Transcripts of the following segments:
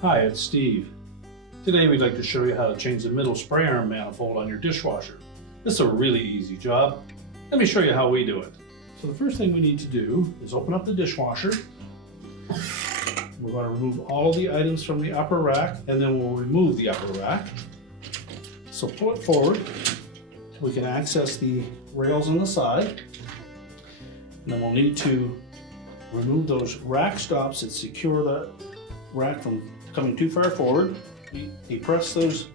Hi, it's Steve. Today we'd like to show you how to change the middle spray arm manifold on your dishwasher. This is a really easy job. Let me show you how we do it. So the first thing we need to do is open up the dishwasher. We're going to remove all the items from the upper rack, and then we'll remove the upper rack. So pull it forward. We can access the rails on the side. And then we'll need to remove those rack stops that secure the rack from coming too far forward. You depress those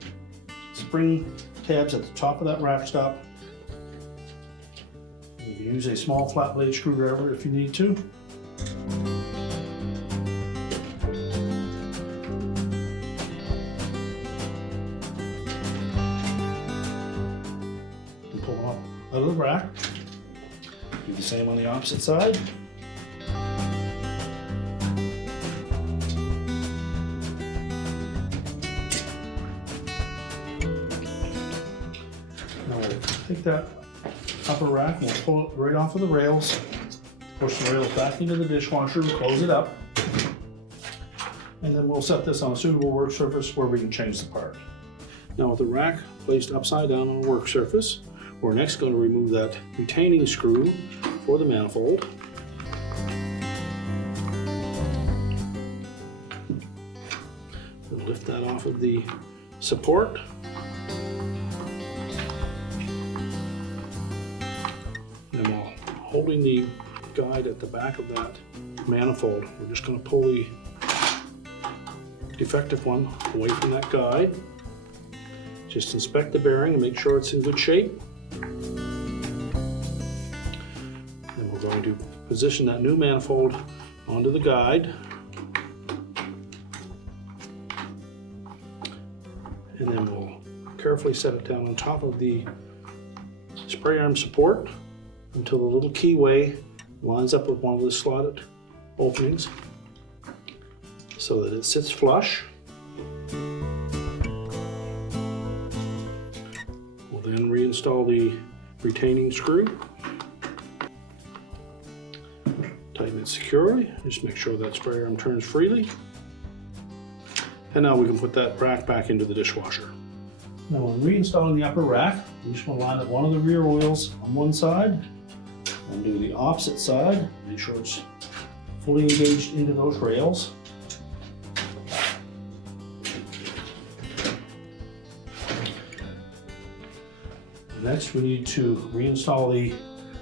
spring tabs at the top of that rack stop. You can use a small flat blade screwdriver if you need to. And pull them up out of the rack. Do the same on the opposite side. Now we'll take that upper rack and we'll pull it right off of the rails, push the rails back into the dishwasher and close it up. And then we'll set this on a suitable work surface where we can change the part. Now with the rack placed upside down on a work surface, we're next going to remove that retaining screw for the manifold. We'll lift that off of the support. And while holding the guide at the back of that manifold, we're just going to pull the defective one away from that guide. Just inspect the bearing and make sure it's in good shape. Then we're going to position that new manifold onto the guide. And then we'll carefully set it down on top of the spray arm support until the little keyway lines up with one of the slotted openings so that it sits flush. We'll then reinstall the retaining screw. Tighten it securely, just make sure that spray arm turns freely. And now we can put that rack back into the dishwasher. Now when reinstalling the upper rack, we just want to line up one of the rear wheels on one side and do the opposite side. Make sure it's fully engaged into those rails. Next we need to reinstall the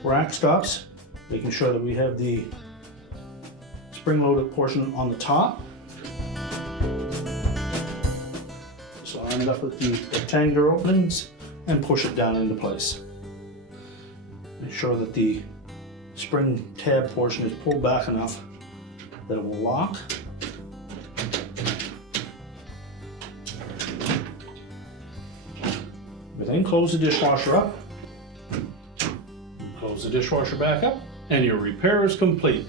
rack stops, making sure that we have the spring-loaded portion on the top. So line it up with the rectangular openings and push it down into place. Make sure that the spring tab portion is pulled back enough that it will lock. We then close the dishwasher up, close the dishwasher back up, and your repair is complete.